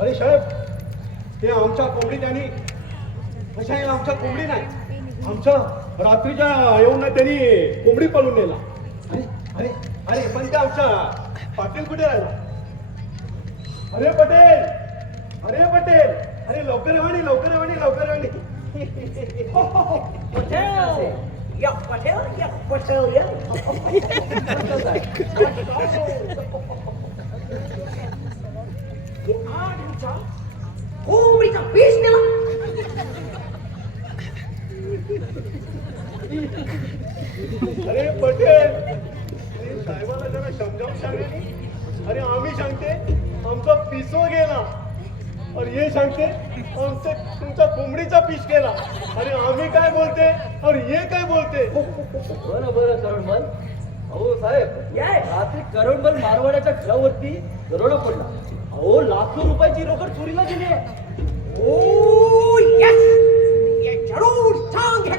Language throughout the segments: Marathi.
अरे साहेब हे आमच्या कोंबडी त्यांनी अशा हे आमच्या कोंबडी नाही. आमच्या रात्रीच्या येऊन ना त्यांनी कोंबडी पळून नेला. अरे अरे अरे पण ते आमच्या पाटील कुठे राहिला? अरे पटेल अरे पटेल अरे लवकर येवाणी लवकर येवाणी लवकर येवाणी Patel! Yeah, Patel, अरे पटेल अरे साहेबाला जरा समजावून सांगा अरे आम्ही सांगते आमचा पिसो गेला. अरे हे सांगते आमचे तुमचा कोंबडीचा पीस गेला अरे आम्ही काय बोलते? अरे हे काय बोलते? बरं बरं करोडमल अहो साहेब Yes. रात्री करोडमल मारवाड्याच्या घरावरती दरोडा पडला. अहो लाखो रुपयाची रोकड चोरीला गेली. आहे Oh, yes! ये जरूर सांग है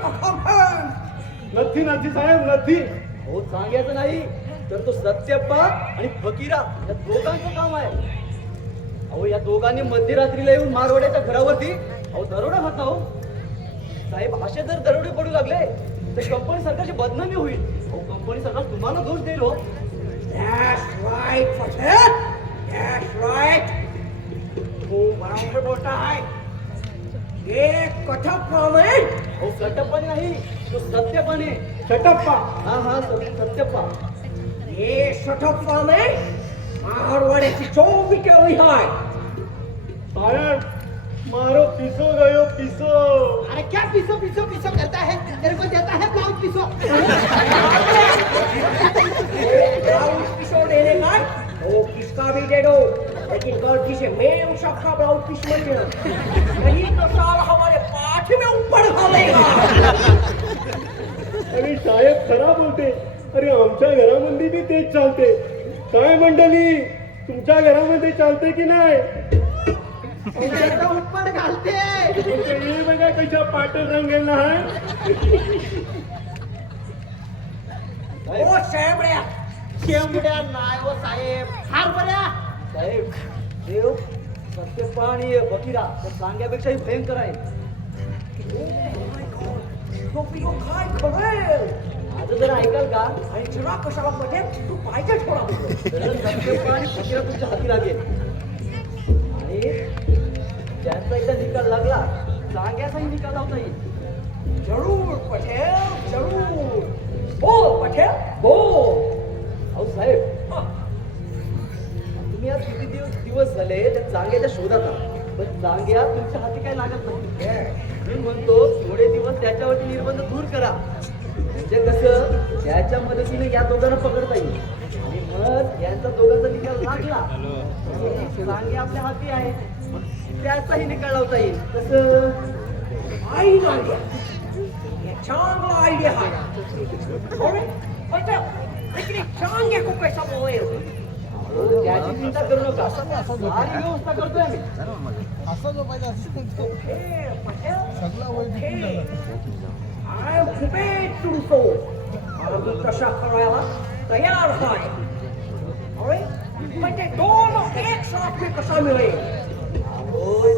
नथी नथी साहेब नथी अहो सांगायचं नाही तर तो सत्यप्पा आणि फकीरा या दोघांचं काम आहे. अहो या दोघांनी मध्यरात्रीला येऊन मारवाड्याच्या घरावरती अहो दरोडा घातला हो साहेब असे जर दरोडे पडू लागले तर कंपनी सरकारची बदनामी होईल. अहो कंपनी सरकार तुम्हाला दोष देईल हो. That's right, Patel. That's right. तू बराबर बोलता है ये कथक है अहो कटप्पाने नाही तो सत्यपाने चटप्पा हा हा सत्य- सत्यप्पा. ये सठप्पा में मारवाड्याची चोवी केली है साहेब मारो पिसो गयो पिसो. अरे क्या पीसो पीसो पीसो करता है? तेरे को देता है ब्लाउज पीसो ब्लाउज पीसो देने का वो किसका भी दे दो लेकिन गलती से मेम सबका ब्लाउज पीस मत देना नहीं तो साल हमारे पाठ में ऊपर खालेगा अरे साहेब खरा बोलते. अरे आमच्या घरामध्ये बी तेच चालते. काय मंडळी तुमच्या घरामध्ये चालते की नाही? ऊपर घालते. हे बघा कशा पाटल रंगेला आहे. ओ साहेबड्या शेवड्या नाय व साहेब. हार बऱ्या. साहेब देव सत्यप्पा आणि फकीरा तर सांग्यापेक्षाही भयंकर आहे. काय खबरेल माझं जर ऐकाल का? आणि जरा कशाला मध्ये तू पाहिजे थोडा सत्यप्पा आणि तुमच्या हाती लागेल. आणि त्यांचा एकदा निकाल लागला सांग्याचाही निकाल लावता येईल. जरूर पटेल जरूर. बोल पटेल अहो साहेब दिवस झाले त्या जांग्याच्या शोधात पण जांग्या तुमच्या हाती काय लागत नाही. मी म्हणतो थोडे दिवस त्याच्यावरती निर्बंध दूर करा. म्हणजे कसं त्याच्या मदतीने या दोघांना पकडता येईल. आणि मग यांचा दोघांचा निकाल लागला. जांगे आपल्या हाती आहे. त्याचाही निकाल लावता येईल. कसं? आई आइडिया चांगला आयडिया हा. पण पटेल लेकिन चांगे को कैसा त्याची चिंता करू नका सारी व्यवस्था करतोय आम्ही असं जो Hey. I'm prepared to do so. आम्ही कशा करायला तयार आहे अरे पण दोन एक साथ मी कसा मिळेल